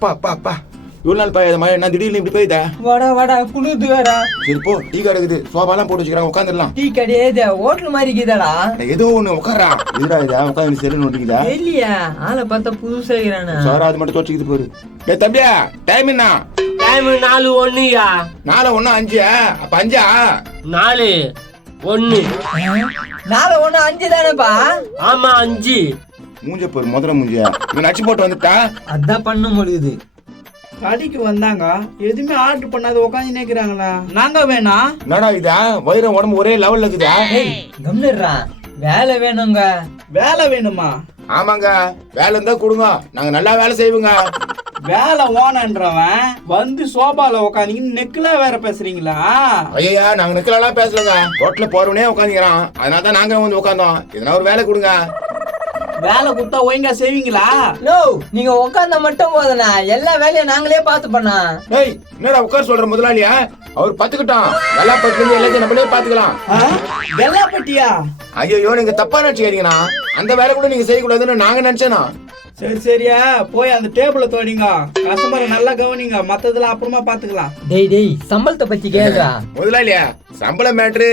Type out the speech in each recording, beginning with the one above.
அப்பா அப்பா அப்பா இவ்வளவு நாள் பாய மழை என்ன திடீர்னு இப்படி போயிதா? வாடா குளிர்து வேற. சரி போ, டீ கடை இருக்குது, சோபாலாம் போட்டு வச்சுக்கிறாங்க, உட்காந்துடலாம். டீ கடையே ஹோட்டல் மாதிரி இருக்குதாடா? ஏதோ ஒண்ணு உட்காரா. இதுடா இதா உட்காந்து செல்லு நோட்டிக்குதா? இல்லையா, ஆளை பார்த்தா புதுசா இருக்கிறானே. சார் அது மட்டும் தோச்சிக்கிது போரு. டேய் தம்பியா, டைம் என்ன? டைம் 4:01யா. 4:01 5 அப்ப 5 4:01. 4:01 5 தானேப்பா? ஆமா 5. மூஞ்ச போரு, முதல்ல மூஞ்சியா இவன் நச்சு போட்டு வந்துட்டா. அதான் பண்ண முடியுது. கடைக்கு வந்தாங்க, எதுவுமே ஆர்டர் பண்ணாத உட்காந்து நிக்கிறாங்களா? நாங்க வேணா என்னடா இதா வயிறு உடம்பு ஒரே லெவல்ல இருக்குதா? கம்னர்றா, வேலை வேணுங்க. வேலை வேணுமா? ஆமாங்க, வேலை இருந்தா கொடுங்க, நாங்க நல்லா வேலை செய்வோங்க. வேலை ஓனன்றவன் வந்து சோபால உட்காந்து நெக்குல வேற பேசுறீங்களா? ஐயா நாங்க நிக்கலாம் பேசலங்க, ரோட்ல போறவனே உட்காந்துக்கிறான், அதனால தான் நாங்க வந்து உட்காந்தோம். எதனா ஒரு வேலை கொடுங்க. வேலை கொடுத்தா ஒழுங்கா செய்வீங்களா? நோ, நீங்க உட்கார்ந்தா மட்டும் போதுண்ணா, எல்லா வேலையும் நாங்களே பார்த்து பண்ணா. ஏய் என்னடா உட்கார் சொல்ற முதலாளியா? அவர் பாத்துக்கிட்டோம், நல்லா பட்டு எல்லாத்தையும் நம்மளே பாத்துக்கலாம். வெள்ளாப்பட்டியா? ஐயோ நீங்க தப்பா நினைச்சுக்கிறீங்கண்ணா, அந்த வேலை கூட நீங்க செய்யக்கூடாதுன்னு நாங்க நினைச்சேனா. சரியா போய் அந்த டேபிள தோடிங்க, கஸ்டமரை நல்லா கவனிங்க, மத்ததெல்லாம் அப்புறமா பாத்துக்கலாம். டேய் சம்பளத்தை பத்தி கேளுடா. முதலாளியா சம்பள மேட்ரு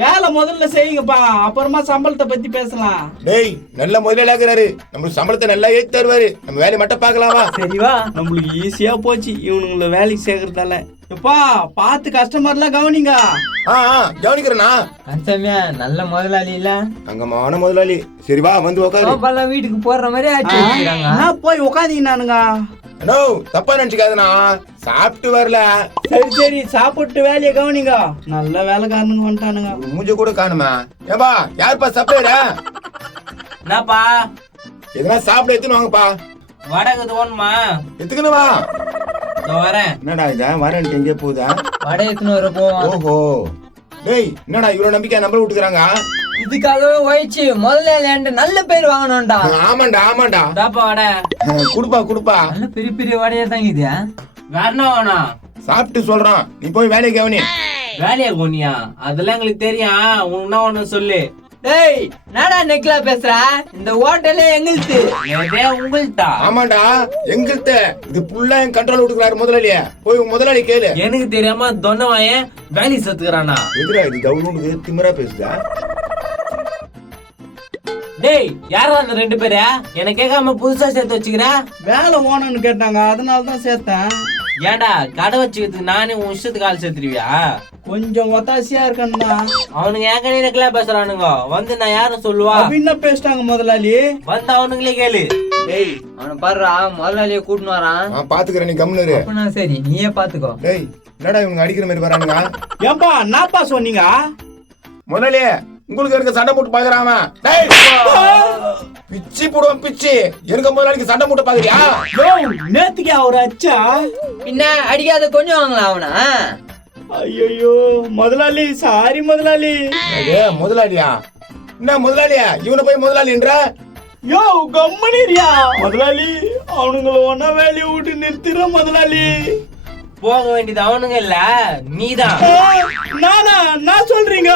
வேலை முதல்ல செய்யுங்கப்பா, அப்புறமா சம்பளத்தை பத்தி பேசலாம். டேய் நல்ல முதலாளி ஆகிறாரு, நம்மளுக்கு சம்பளத்தை நல்லா ஏத்தி தருவாரு, நம்ம வேலையை மட்டும் பாக்கலாமா? சரிவா, நம்மளுக்கு ஈஸியா போச்சு இவனுங்களை வேலைக்கு சேர்க்கறதால. எப்பா பார்த்து கஸ்டமர்லாம் கவனிங்க. கவனிக்கிறேண்ணா. கன்சமியா நல்ல முதலாளி இல்ல, தங்கமான முதலாளி. சரி வா வந்து உட்காரு. சோபாலாம் வீட்டுக்கு போடுற மாதிரி ஆச்சு வச்சிருக்காங்க. நான் போய் உட்காந்தீங்கன்னானுங்க. நோ தப்பா நினைச்சுக்காதண்ணா, சாப்பிட்டு வரல. சரி சாப்பிட்டு வேலையை கவனிங்க. நல்ல வேலைக்காரனுங்க வந்துட்டானுங்க. மூஞ்ச கூட காணுமா? ஏப்பா யாருப்பா சப்ளையரா? என்னப்பா எதனா சாப்பிட எடுத்துன்னு வாங்கப்பா. வடக்கு தோணுமா? எத்துக்கணும் வா. வரேன். என்னடா இதா வரேன்ட்டு எங்கே போகுதா? வடை எடுத்துன்னு வர போவோம். ஓஹோ டேய் என்னடா இவ்வளவு நம்பிக்கை நம்பர் விட்டுக்கிறாங்க? இதுக்காகவே உழைச்சு முதல்ல நல்ல பேர் வாங்கணும்டா. ஆமாண்டா தாப்பா வடை குடுப்பா. நல்ல பெரிய பெரிய வடையா தான் இது. வேற என்ன வேணும்? சாப்பிட்டு சொல்றான், நீ போய் வேலையை கவனி. வேலையா கோனியா? அதெல்லாம் எங்களுக்கு தெரியும், உனக்கு என்ன ஒண்ணு சொல்லு. டேய் நாடா நெக்லா பேசுற, இந்த ஹோட்டலே எங்களுது. உங்கள்தா? ஆமாண்டா எங்கள்கிட்ட, இது ஃபுல்லா என் கண்ட்ரோல் விட்டுக்கிறாரு முதலாளியா. போய் உங்க முதலாளி கேளு. எனக்கு தெரியாம தொன்னவாயன் வேலை சேர்த்துக்கிறானா? எதிரா இது கவுனுக்கு திமிரா பேசுதா? டேய் யாரா அந்த 2 பேரு? எனக்கு கேட்காம புதுசா சேர்த்து வச்சுக்கிற? வேலை ஓனன்னு கேட்டாங்க, அதனாலதான் சேர்த்தேன். ஏன்டா கடை வச்சுக்கிறதுக்கு நானே உன் இஷ்டத்துக்கு ஆள் சேர்த்துருவியா? கொஞ்சம் ஒத்தாசியா இருக்கணும்னா. அவனுங்க என் கடையில பேசுறானுங்க, வந்து நான் யாரும் சொல்லுவா? என்ன பேசிட்டாங்க முதலாளி? வந்து அவனுங்களே கேளு. டேய் அவனை பாருடா, முதலாளிய கூட்டின்னு வரான். நான் பாத்துக்கிறேன், நீ கம்முனு இரு. அப்பனா சரி நீயே பாத்துக்கோ. டேய் என்னடா இவங்க அடிக்கிற மாதிரி வரானுங்க? ஏன்பா என்னப்பா சொன்னீங்க? முதலாளியே உங்களுக்கு இருக்க சண்டை போட்டு பாக்குறாம. டேய் பிச்சி போடுவான் பிச்சி. எனக்கு முதலாளிக்கு சண்டை போட்டு பாக்குறியா? நேத்துக்கு அவர் அச்சா பின்ன அடிக்காத கொஞ்சம் வாங்கலாம் அவனா. ஐயோ முதலாளி, சாரி முதலாளி. முதலாளியா? என்ன முதலாளியா இவனை போய் முதலாளின்ற? யோ கம்மனிரியா முதலாளி, அவனுங்களை ஒன்னா வேலையை விட்டு நிறுத்துற முதலாளி. போக வேண்டியது அவனுங்க இல்ல, நீதான். நானா? நான் சொல்றீங்க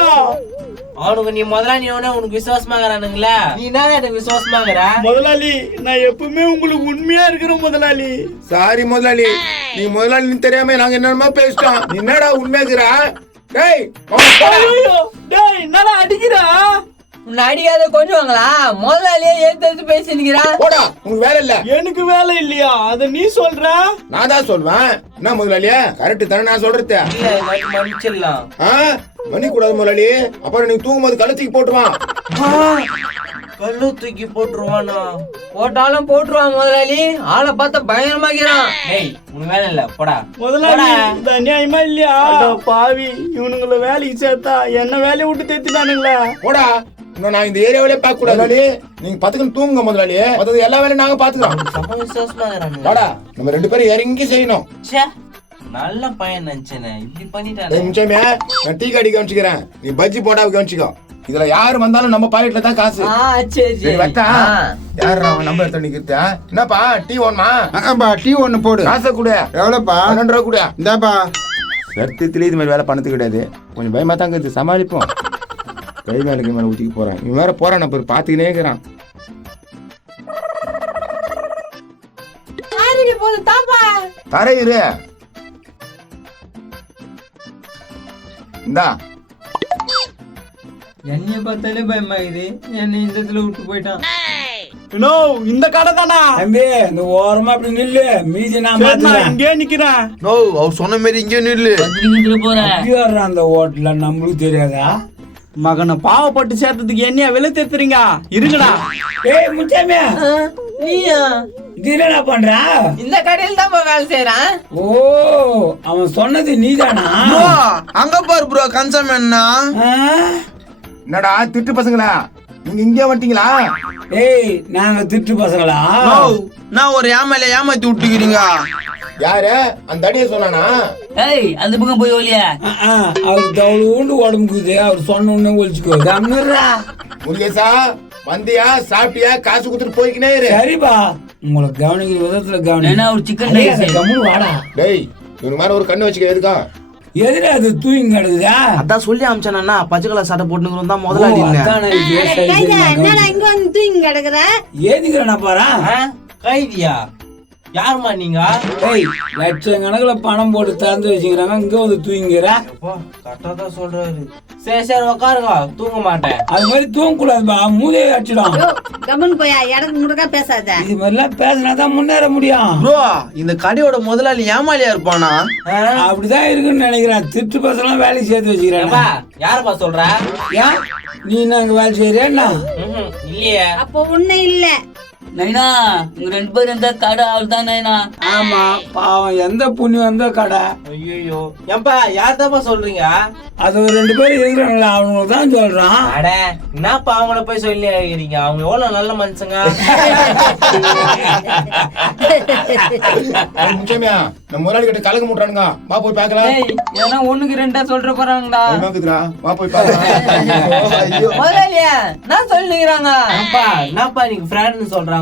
அவனுக்கு நீ முதலாளி உனக்கு விசுவாசமாகறானுங்களா? நீ தான் எனக்கு விசுவாசமாகற முதலாளி. நான் எப்பவுமே உங்களுக்கு உண்மையா இருக்கிறேன் முதலாளி. சாரி முதலாளி, நீ முதலாளி தெரியாம நாங்க என்னமா பேசிட்டோம். நீ என்னடா உண்மையாக்குறா? டேய் டேய் என்னடா அடிக்கிறா? உன்னை அடிக்காத கொஞ்சம் வாங்கலாம், முதலாளியே எடுத்து பேசி நிக்கிறான். போடா, உனக்கு வேலை இல்ல. எனக்கு வேலை இல்லையா? அத நீ சொல்ற? நான் தான் சொல்வேன். என்ன முதலாளியா கரெக்ட் தானே நான் சொல்றது? மன்னிச்சிடலாம். மணி கூடாது முதலாளி, அப்புறம் நீ தூங்கும்போது கழுத்துக்கு போட்டுவான். கல்லு தூக்கி போட்டுருவானா? போட்டாலும் போட்டுருவான் முதலாளி, ஆளை பார்த்தா பயங்கரமாக்கிறான். டேய் உனக்கு வேலை இல்ல, போடா. முதலாளி இது அநியாயமா இல்லையா? பாவி, இவனுங்களை வேலைக்கு சேர்த்தா என்ன வேலையை விட்டு தேத்திட்டானுங்களா? போடா, இன்னும் நான் இந்த ஏரியாவிலே பார்க்க கூடாது. நீங்க பாத்துக்கணும், தூங்குங்க முதலாளி. மத்தது எல்லா வேலையும் நாங்க பாத்துக்கிறோம். விசுவாசமாகறானுங்க. வாடா, நம்ம 2 பேரும் இறங்கி செய்யணும். நல்ல பையன் நினைச்சேனே, இப்படி பண்ணிட்டானே. நிமிஷமே, நான் டீ கடி கவனிச்சுக்கிறேன், நீ பஜ்ஜி போடா கவனிச்சுக்கோ. இதுல யாரு வந்தாலும் நம்ம பாக்கெட்ல தான் காசு. சரி வட்டா யாரு நம்பர் எடுத்து நிக்கிறதா? என்னப்பா டீ ஒண்ணுமா? டீ ஒண்ணு போடு. காசை கூட எவ்வளோப்பா? 12 ரூபா கூட. இந்தாப்பா. சத்தியத்திலே இது மாதிரி வேலை பண்ணது கிடையாது, கொஞ்சம் பயமா தாங்க இது சமாளிப்போம். கை வேலைக்கு மேல ஊத்திக்கு போறான், இவன் வேற போறான், பாத்துக்கினே இருக்கிறான். போது தாப்பா. தர இரு. இந்தா என்னைய பார்த்தாலே பயமாகுது. என்னை இந்த இடத்துல விட்டு போயிட்டான். நோ இந்த கடை தானா தம்பி இந்த ஓரமா அப்படி நில்லு, மீதி நான் சரி, நான் மாத்துறேன். இங்கே நிக்கிறேன். நோ அவர் சொன்ன மாதிரி இங்கே நில்லு. எப்படி வர்றான் அந்த ஹோட்டல்ல நம்மளுக்கு தெரியாதா? மகனை பாவப்பட்டு சேர்த்ததுக்கு என்னையா விலை தேத்துறீங்க? இருங்கடா. ஏய் முச்சாமியா, நீயா? இது என்னடா பண்ற? இந்த கடையில் தான் வேலை செய்யறான். ஓ, அவன் சொன்னது நீதானா? ப்ரோ அங்க பாரு ப்ரோ கன்சமேன்னா. ஆ? என்னடா திட்டு பசங்களா, நீங்க இங்கே வந்துட்டீங்களா? ஏய் நாங்க திட்டு பசங்களா? நோ நான் ஒரு ஏமால ஏமாத்தி விட்டுக்கிறீங்க. யாரு அந்த அடியை சொன்னானா? ஏய் அந்த பக்கம் போய் ஓலியா. அவர் தவளூண்டு உடம்புக்குது, அவர் சொன்ன உடனே ஒழிச்சுக்கோ. கம்மிடுறா. முருகேசா வந்தியா, சாப்பிட்டியா, காசு கொடுத்துட்டு போய்க்கினே இரு. சரிப்பா, உங்களை கவனிக்கிற விதத்துல கவனி. ஒரு சிக்கன் ரைஸ். கம்முன்னு வாடா. டேய் இவனுக்கு மேல ஒரு கண்ணு வச்சுக்க. எதுக்கா? எதிர அது தூங்கி கிடக்குதா? அதான் சொல்லி அமிச்சானா பச்சை கலர் சட்டை போட்டுக்கிறோம் தான் முதலாளி. என்னடா இங்க வந்து தூங்கி கிடக்குற? ஏதிக்கிறா பாரா. கைதியா? யாருமா நீங்க? ஏய் லட்சக்கணக்கில் பணம் போட்டு திறந்து வச்சுக்கிறாங்க, இங்க வந்து தூங்கிக்கிற. கரெக்டா தான் சொல்றாரு. சரி சரி உட்காருங்க, தூங்க மாட்டேன். அது மாதிரி தூங்க கூடாதுப்பா, மூதையை அடிச்சிடும். கமன் போயா, இடத்துக்கு முடுக்கா பேசாத. இது மாதிரிலாம் பேசினாதான் முன்னேற முடியும். ப்ரோ இந்த கடையோட முதலாளி ஏமாலியா இருப்பானா? அப்படிதான் இருக்குன்னு நினைக்கிறேன். திட்டு பசங்களாம் வேலைக்கு சேர்த்து வச்சுக்கிறேன். யாருப்பா சொல்ற? ஏன் நீ நாங்க வேலை செய்யறியா? இல்லையே. அப்போ உன்னை இல்ல. நைனா உங்க 2 பேரும் இருந்தா கடை ஆள்தான் நைனா. ஆமா பாவம், எந்த புண்ணியம் வந்த கடை. ஐயோ ஏன்பா யார்தாப்பா சொல்றீங்க? அது ஒரு 2 பேரும் இருக்கிறாங்களா, அவங்களுக்கு தான் சொல்றான். அட என்னப்பா அவங்கள போய் சொல்லி இருக்கிறீங்க? அவங்க எவ்வளவு நல்ல மனுஷங்க. முக்கியமா நம்ம முதலாளி கிட்ட கலக்க முட்டுறானுங்க. வா போய் பாக்கலாம். ஏன்னா 1க்கு 2 சொல்ற போறாங்கடா. வா போய் பாக்கலாம். முதலாளியா நான் சொல்லிக்கிறாங்க. அப்பா என்னப்பா நீங்க ஃப்ரெண்ட்னு சொல்றாங்க?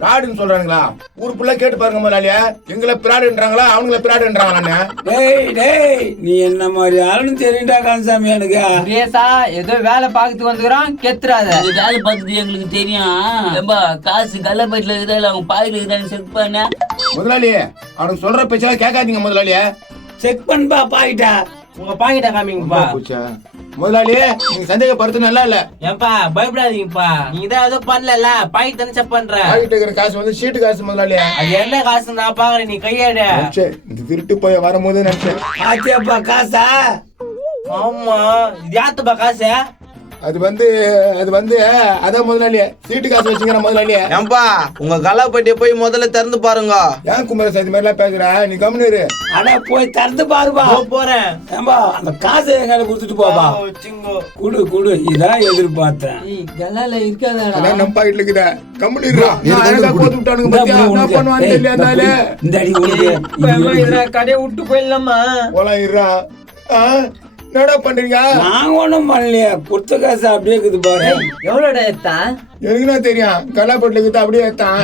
பிராடுன்னு சொல்றானுங்களா? ஊர் புள்ள கேட்டு பாருங்க முதலாளியா. எங்களை பிராடுன்றாங்களா அவங்கள பிராடுன்றாங்களா? டேய் டேய், நீ என்ன மாதிரி ஆளுன்னு தெரியுண்டா கன்சாமி எனக்கு. ரேசா ஏதோ வேலை பார்த்துட்டு வந்துக்கிறான், கெத்துறாத. வேலை பார்த்துட்டு எங்களுக்கு தெரியும். ஏம்பா காசு கல்லப்பையில இருக்குதா இல்ல அவங்க பாயில இருக்குதான்னு செக் பண்ண. முதலாளி அவனுக்கு சொல்ற பேச்செல்லாம் கேட்காதீங்க முதலாளியா. செக் பண்ணா பாக்கிட்டா. உங்க பாக்கிட்ட காமிங்கப்பா. முதலாளி நீங்க சந்தேகப்படுறது நல்லா இல்ல. ஏன்பா பயப்படாதீங்கப்பா, நீங்க தான் ஏதோ பண்ணல பாக்கெட் தானே செக் பண்ற. பாக்கெட் இருக்கிற காசு வந்து சீட்டு காசு முதலாளியா. அது என்ன காசு நான் பாக்குறேன், நீ கையேடு. இந்த திருட்டு போய் வரும்போது நினைச்சேன். ஆத்தியாப்பா காசா? ஆமா இது யாத்துப்பா காசு? அது வந்து அதான் முதலாளியா சீட்டு காசு வச்சுக்கிற முதலாளியா. ஏன்பா உங்க கலாப்பட்டியை போய் முதல்ல திறந்து பாருங்க. ஏன் குமரேசா இது மாதிரிலாம் பேசுற? நீ கம்முனு இரு. அட போய் திறந்து பாருப்பா. போறேன். ஏம்பா அந்த காசை எங்களை கொடுத்துட்டு போப்பா. குடு குடு, இதான் எதிர்பார்த்தேன். கல்லால இருக்காதாடா. அதான் நம்ம பாக்கெட்ல இருக்குதா. கம்முனு இருடா. நான் போட்டு விட்டானுங்க பாத்தியா? நான் பண்ணுவான்னு தெரியல. இந்த அடி உனக்கு. கடையை விட்டு போயிடலாமா? போலாம் இருடா. என்னடா பண்றீங்க? நாங்க ஒண்ணும் பண்ணலையே, கொடுத்த காசு அப்படியே இருக்குது பாரு. எவ்வளோடா எடுத்தா? எனக்குன்னா தெரியும். கல்லாப்பட்டில இருக்குது அப்படியே தான்.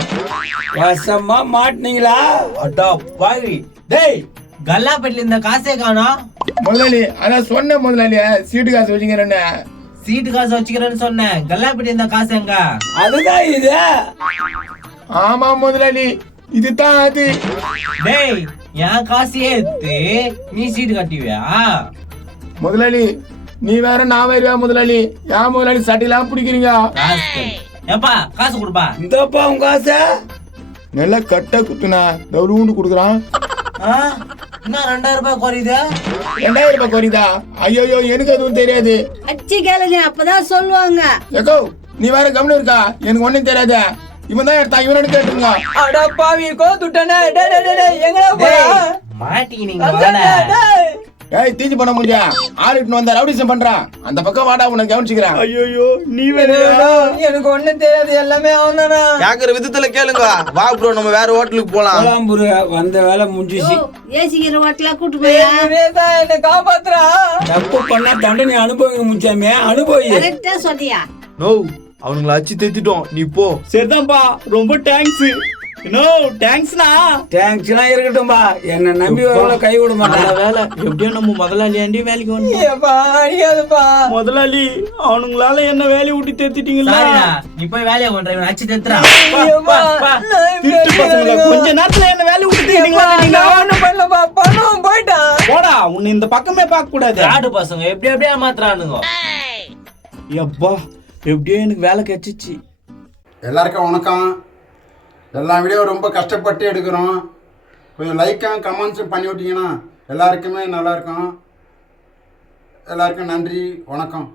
வசமா மாட்டினீங்களா? அடா பாவி. டேய் கல்லாப்பட்டில இந்த காசே காணோம். முதலாளி அதான் சொன்ன முதலாளியா சீட்டு காசு வச்சுக்கிறேன்னு. சீட்டு காசு வச்சுக்கிறேன்னு சொன்னேன். கல்லாப்பட்டி இந்த காசு எங்க? அதுதான் இது. ஆமா முதலாளி இதுதான் அது. டேய் என் காசு எடுத்து நீ சீட்டு கட்டிவியா? முதலாளி நீ வேற நான் வேறயா முதலாளி? ஏன் முதலாளி சட்டையெல்லாம் பிடிக்கிறீங்க? ஏப்பா காசு கொடுப்பா. இந்தப்பா உங்க காசை. நல்லா கட்ட குத்துனா தவுண்டு கொடுக்குறான். இன்னும் 2000 ரூபாய் குறையுது. 2000 ரூபாய் குறையுதா? ஐயோ எனக்கு எதுவும் தெரியாது. அடிச்சு கேளுங்க, அப்பதான் சொல்லுவாங்க. ஏக்கோ நீ வேற கவனம் இருக்கா? எனக்கு ஒண்ணும் தெரியாது. இவன் தான் எடுத்தா, இவனு கேட்டுருங்க. அடா பாவி கோத்துட்டனே. டேய் டேய் டேய் எங்கடா போற? மாட்டிக்கினீங்க. ஏய் தீஞ்சு பண்ண முடியா? ஆளுட்டு வந்தா ரவுடிசம் பண்றான். அந்த பக்கம் வாடா, உன்னை கவனிச்சுக்கிறேன். ஐயோ நீ வேற. எனக்கு ஒண்ணும் தெரியாது, எல்லாமே அவன்தானா. கேக்குற விதத்துல கேளுங்க. வா ப்ரோ நம்ம வேற ஹோட்டலுக்கு போலாம். கோலாம்பூர் வந்த வேலை முடிஞ்சிச்சு. ஏசிக்கிற ஹோட்டலா கூட்டு போயா. ரேசா என்ன காப்பாத்துறா. தப்பு பண்ணா தண்டனை அனுபவிக்க முடிச்சாமே, அனுபவி. கரெக்டா சொல்லியா? நோ அவனுங்களை அச்சு தேத்திட்டோம், நீ போ. சரிதான்ப்பா, ரொம்ப தேங்க்ஸ். தேங்க்ஸ்ண்ணா. தேங்க்ஸ்லாம் இருக்கட்டும்பா, என்ன நம்பி வரவங்கள கை விட மாட்டேன். நல்ல வேலை, எப்படியோ நம்ம முதலாளியாண்டி வேலைக்கு வந்து. அடிக்காதுப்பா. முதலாளி, அவனுங்களால என்ன வேலையை விட்டு தேத்திட்டீங்களா? சாரிடா, நீ போய் வேலையை பண்ற, இவன் அடிச்சு தேத்துறான். திருட்டு பசங்களா, கொஞ்ச நேரத்துல என்ன வேலையை விட்டு தேத்திட்டீங்களா நீங்க? பணம் போயிட்டான். போடா, உன்னை இந்த பக்கமே பார்க்க கூடாது. ஆடு பசங்க எப்படி எப்படியா மாத்துறானுங்க. எப்பா, எப்படியோ எனக்கு வேலை கிடைச்சிச்சு. எல்லாருக்கும் வணக்கம். எல்லா வீடியோ ரொம்ப கஷ்டப்பட்டு எடுக்கிறோம். கொஞ்சம் லைக்கும் கமெண்ட்ஸும் பண்ணி விட்டீங்கன்னா எல்லாருக்குமே நல்லாயிருக்கும். எல்லாருக்கும் நன்றி, வணக்கம்.